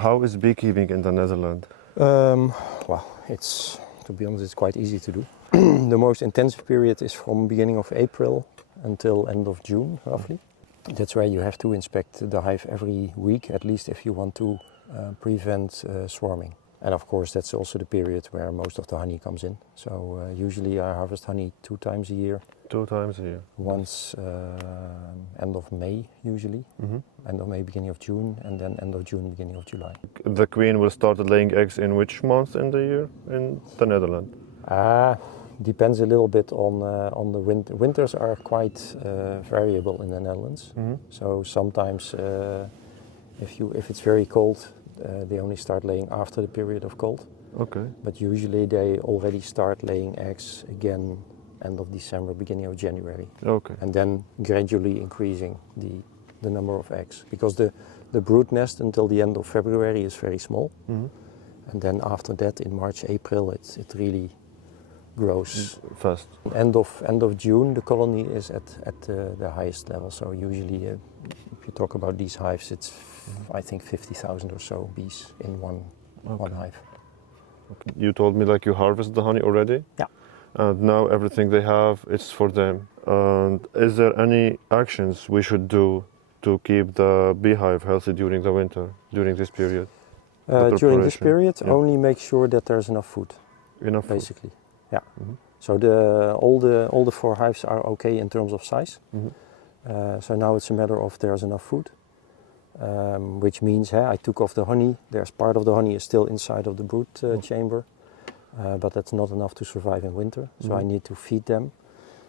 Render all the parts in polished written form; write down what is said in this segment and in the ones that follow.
How is beekeeping in the Netherlands? Well, to be honest, it's quite easy to do. The most intensive period is from beginning of April until end of June, roughly. That's where you have to inspect the hive every week, at least if you want to prevent swarming. And of course, that's also the period where most of the honey comes in. So usually I harvest honey 2 times a year. 2 times a year? Once end of May, usually. End of May, beginning of June, and then end of June, beginning of July. The queen will start laying eggs in which month in the year in the Netherlands? Depends a little bit on the winter. Winters are quite variable in the Netherlands. So sometimes if it's very cold, they only start laying after the period of cold. Okay. But usually they already start laying eggs again end of December, beginning of January. Okay. And then gradually increasing the number of eggs. Because the brood nest until the end of February is very small. And then after that, in March, April, it really grows fast. End of June, the colony is at the highest level. So usually, if you talk about these hives, it's I think 50,000 or so bees in one hive. Okay. You told me like you harvest the honey already? Yeah. And now everything they have, it's for them. And is there any actions we should do to keep the beehive healthy during the winter, during this period? During this period, only make sure that there's enough food. Enough food. Basically, yeah. So all the 4 hives are okay in terms of size. So now it's a matter of there's enough food, which means I took off the honey. There's part of the honey is still inside of the brood chamber, but that's not enough to survive in winter. So I need to feed them,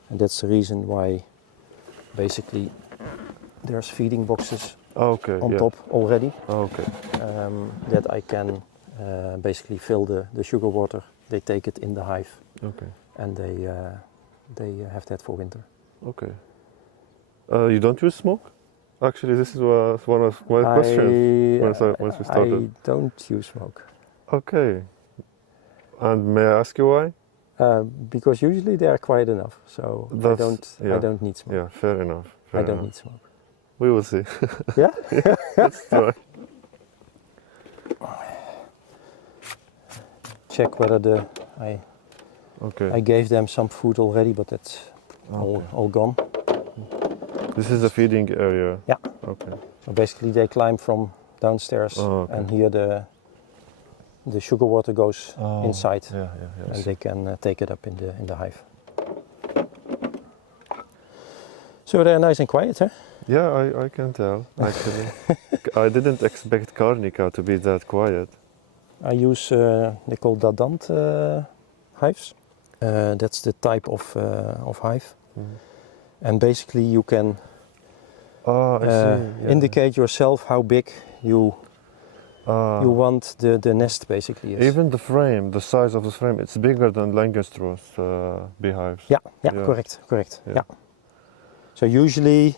and that's the reason why basically there's feeding boxes on top already. That I can basically fill the sugar water. They take it in the hive, and they have that for winter. Okay. You don't use smoke? Actually, this was one of my questions once we started. I don't use smoke. Okay. And may I ask you why? Because usually they are quiet enough, so I don't need smoke. Yeah, fair enough. I don't need smoke. We will see. Yeah? Let's try. Check whether I gave them some food already, but that's all gone. This is the feeding area? Yeah. Okay. So basically they climb from downstairs and here the sugar water goes inside and they can take it up in the hive. So they're nice and quiet, huh? Yeah, I can tell, actually. I didn't expect Carnica to be that quiet. I use, they call Dadant hives. That's the type of hive. And basically you can indicate yourself how big you want the nest basically is. Even the frame, the size of the frame, it's bigger than Langenstrasse beehives. Yeah, correct. Yeah. So usually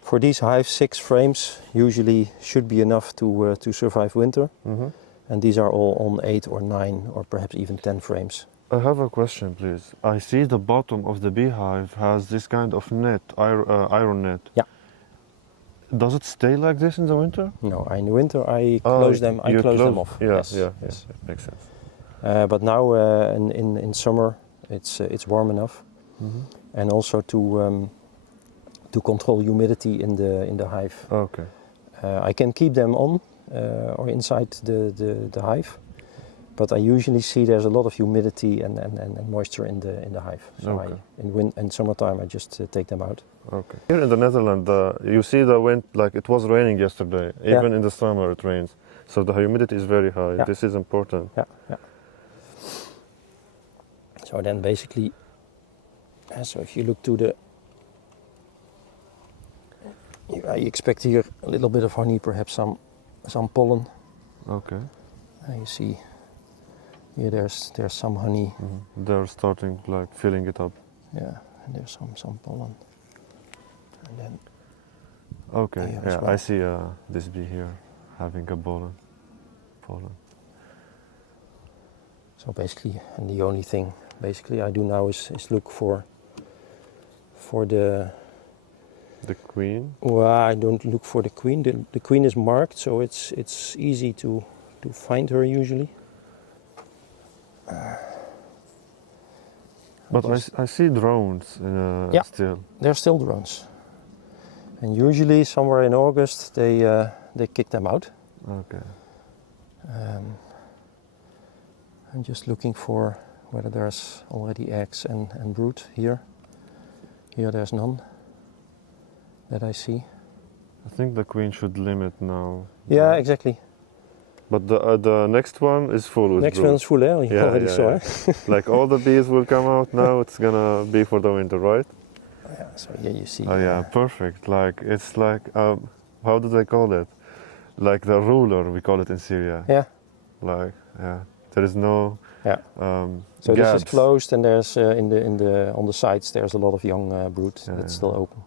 for these hives, 6 frames usually should be enough to survive winter. And these are all on 8 or 9 or perhaps even 10 frames. I have a question, please. I see the bottom of the beehive has this kind of net, iron net. Yeah. Does it stay like this in the winter? No, in the winter I close them. I close them off. Yes. Makes sense. But now in summer it's warm enough, and also to control humidity in the hive. Okay. I can keep them on or inside the hive, but I usually see there's a lot of humidity and moisture in the hive. So in summertime I just take them out. Okay. Here in the Netherlands, you see the wind, like it was raining yesterday. Even in the summer it rains. So the humidity is very high. Yeah. This is important. Yeah. So then basically, so if you look to the, I expect here a little bit of honey, perhaps some pollen. Okay. And you see here there's some honey. They're starting like filling it up. Yeah, and there's some pollen. And then okay, well. I see this bee here having a pollen. So basically, and the only thing basically I do now is look for the The queen? Well, I don't look for the queen. The queen is marked, so it's easy to find her usually. But I see drones Yeah. still. They're still drones, and usually somewhere in August they kick them out. Okay. I'm just looking for whether there's already eggs and brood here. Here there's none that I see. I think the queen should limit now. Yeah, exactly. But the next one is full with Next brood. one's full, eh? You already saw, yeah. eh? Like all the bees will come out now, it's gonna be for the winter, right? Yeah, so here you see. Oh yeah, perfect. Like it's like, how do they call it? Like the ruler, we call it in Syria. Yeah. Like, yeah, there is no Yeah. So gaps. this is closed, and there's on the sides there's a lot of young brood that's still open.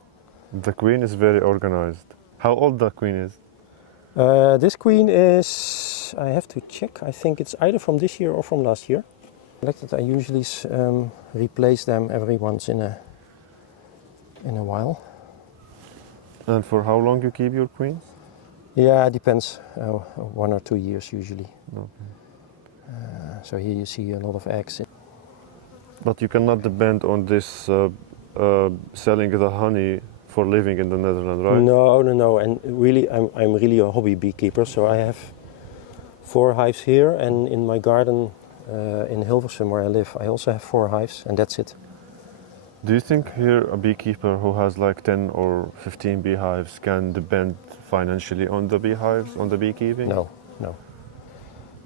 The queen is very organized. How old the queen is? This queen is, I have to check, I think it's either from this year or from last year. Like that I usually replace them every once in a while. And for how long you keep your queens? Yeah, it depends, 1 or 2 years usually. Okay. So here you see a lot of eggs. But you cannot depend on this selling the honey for living in the Netherlands, right? No. And really, I'm really a hobby beekeeper. So I have 4 hives here, and in my garden in Hilversum, where I live, I also have 4 hives, and that's it. Do you think here a beekeeper who has like 10 or 15 beehives can depend financially on the beehives, on the beekeeping? No.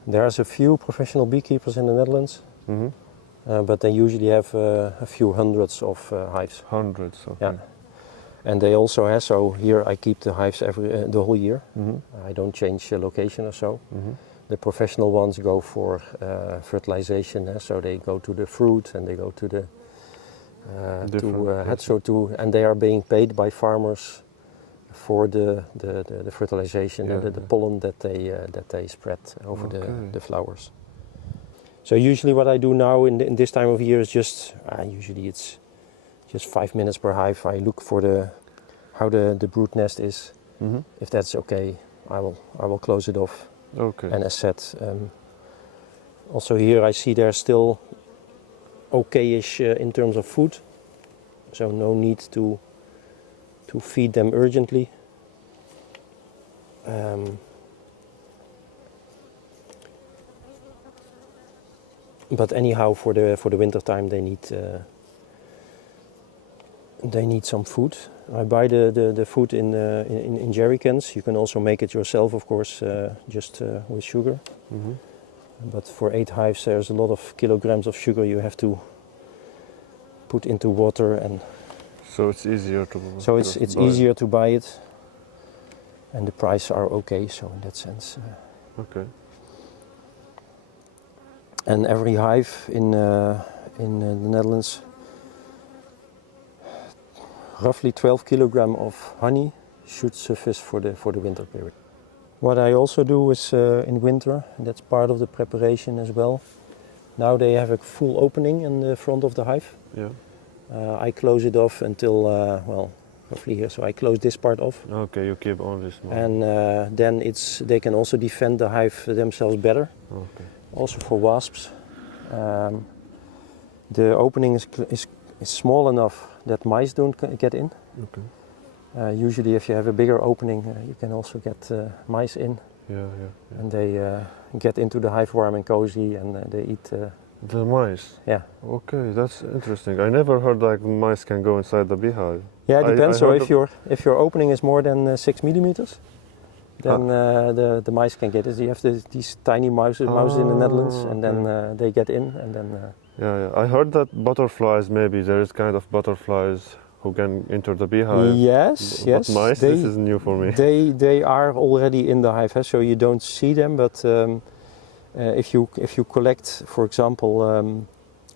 There's a few professional beekeepers in the Netherlands, but they usually have a few hundreds of hives. Hundreds, okay. Yeah. And they also have, so here I keep the hives the whole year. I don't change location or so. The professional ones go for fertilization, so they go to the fruit and they go to the and they are being paid by farmers for the fertilization and the pollen that they spread over the flowers. So usually what I do now in this time of year is just usually it's just 5 minutes per hive. I look for how the brood nest is. If that's okay, I will close it off. Okay. And as said, also here I see they're still okay-ish in terms of food, so no need to feed them urgently. But anyhow, for the winter time, they need some food. I buy the food in jerry cans. You can also make it yourself, of course, just with sugar. But for 8 hives, there's a lot of kilograms of sugar you have to put into water, and so it's easier to. So it's easier to buy it, and the prices are okay. So in that sense. Okay. And every hive in the Netherlands, roughly 12 kilograms of honey should suffice for the winter period. What I also do is in winter, and that's part of the preparation as well. Now they have a full opening in the front of the hive. Yeah. I close it off until, roughly here, so I close this part off. Okay, you keep only small. And then they can also defend the hive themselves better. Okay. Also for wasps. The opening is small enough that mice don't get in. Okay. Usually if you have a bigger opening, you can also get mice in. Yeah. And they get into the hive warm and cozy, and they eat. The mice? Yeah. Okay, that's interesting. I never heard like mice can go inside the beehive. Yeah, it depends. So if your opening is more than 6 millimeters, then the mice can get it. You have these tiny mouses in the Netherlands, and then they get in, and then. Yeah. I heard that butterflies, maybe there is kind of butterflies who can enter the beehive. Yes. But mice, this is new for me. They are already in the hive, so you don't see them. But if you collect, for example,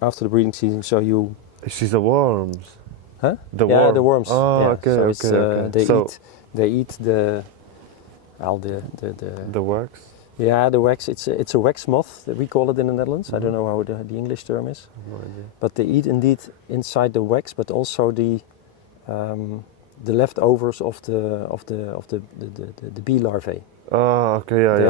after the breeding season, so you. See the worms. Huh? The worms. Oh, yeah. okay. So they eat the wax. Yeah, the wax. It's a wax moth that we call it in the Netherlands. I don't know how the English term is. No idea. But they eat indeed inside the wax, but also the the leftovers of the bee larvae. Ah, okay, yeah, They yeah.